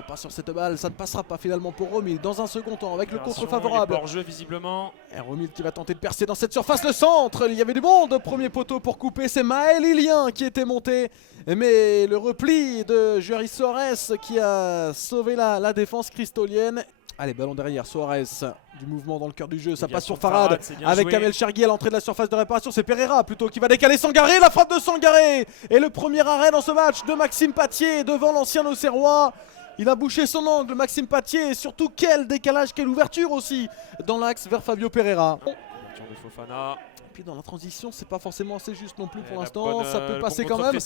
pourquoi pas sur cette balle. Ça ne passera pas finalement pour Romil dans un second temps avec le contre Attention, favorable. hors-jeu visiblement. Et Romil qui va tenter de percer dans cette surface. Le centre, il y avait du monde au premier poteau pour couper. C'est Maël Ilien qui était monté. Mais le repli de Juari Soares qui a sauvé la défense cristolienne. Allez, ballon derrière, Soares, du mouvement dans le cœur du jeu, ça passe sur Farad avec Kamel Chergui à l'entrée de la surface de réparation, c'est Pereira plutôt qui va décaler Sangaré, la frappe de Sangaré et le premier arrêt dans ce match de Maxime Patier devant l'ancien Auxerrois. Il a bouché son angle, Maxime Patier, et surtout quel décalage, quelle ouverture aussi dans l'axe vers Fabio Pereira. Ouverture de Fofana. Puis dans la transition, c'est pas forcément assez juste non plus pour l'instant, ça peut le passer bon quand même.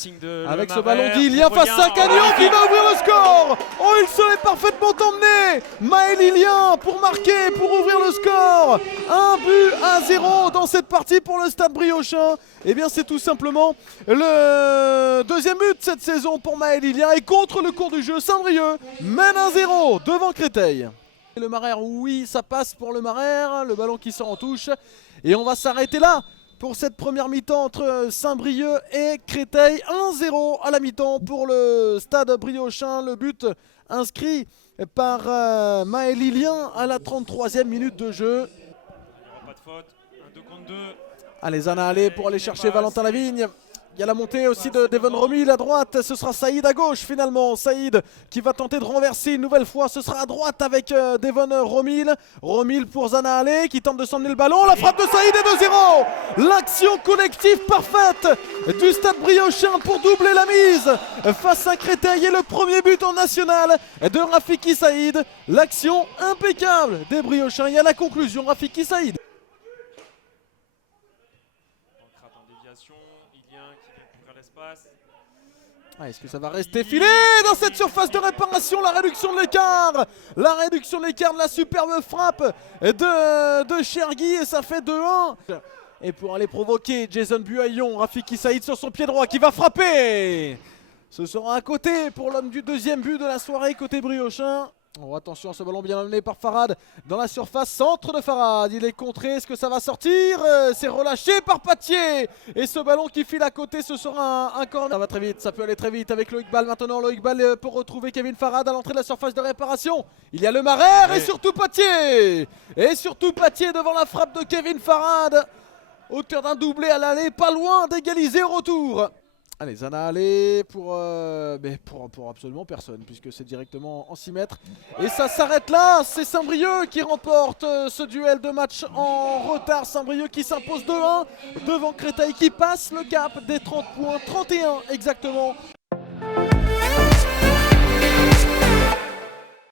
Avec Ce ballon d'Ilien face à Cagnon qui va ouvrir le score. Oh, il se l'est parfaitement emmené. Maël Ilien pour marquer, pour ouvrir le score. 1-0 dans cette partie pour le Stade Briochin. Et bien c'est tout simplement le deuxième but cette saison pour Maël Ilien. Et contre le cours du jeu, Saint-Brieuc mène 1-0 devant Créteil. Et le Marère, oui, ça passe pour le Marère. Le ballon qui sort en touche. Et on va s'arrêter là pour cette première mi-temps entre Saint-Brieuc et Créteil. 1-0 à la mi-temps pour le Stade Briochin. Le but inscrit par Maël Ilien à la 33e minute de jeu. Il n'y aura pas de faute. 1-2 contre 2. Allez, Zana allez pour aller chercher Valentin Lavigne. Il y a la montée aussi de Devon Romil à droite, ce sera Saïd à gauche finalement. Saïd qui va tenter de renverser une nouvelle fois, ce sera à droite avec Devon Romil. Romil pour Zana Ale qui tente de s'emmener le ballon, la frappe de Saïd est 2-0. L'action collective parfaite du Stade Briochin pour doubler la mise face à Créteil et le premier but en national de Rafiki Saïd. L'action impeccable des Briochins et à la conclusion Rafiki Saïd. Ah, est-ce que ça va rester filé dans cette surface de réparation? La réduction de l'écart. La réduction de l'écart de la superbe frappe de Chergui et ça fait 2-1. Et pour aller provoquer Jason Buaillon, Rafiki Saïd sur son pied droit qui va frapper. Ce sera à côté pour l'homme du deuxième but de la soirée côté Briochin. Oh, attention à ce ballon bien amené par Farad dans la surface, centre de Farad, il est contré, est-ce que ça va sortir? C'est relâché par Patier et ce ballon qui file à côté, ce sera un corner. Ça va très vite, ça peut aller très vite avec Loïc Ball maintenant, Loïc Ball pour retrouver Kevin Farad à l'entrée de la surface de réparation. Il y a le Marère et surtout Patier. Et surtout Patier devant la frappe de Kevin Farad, auteur d'un doublé à l'aller, pas loin d'égaliser au retour. Allez, Zana allez pour absolument personne puisque c'est directement en 6 mètres. Et ça s'arrête là, c'est Saint-Brieuc qui remporte ce duel de match en retard. Saint-Brieuc qui s'impose 2-1 devant Créteil qui passe le cap des 30 points, 31 exactement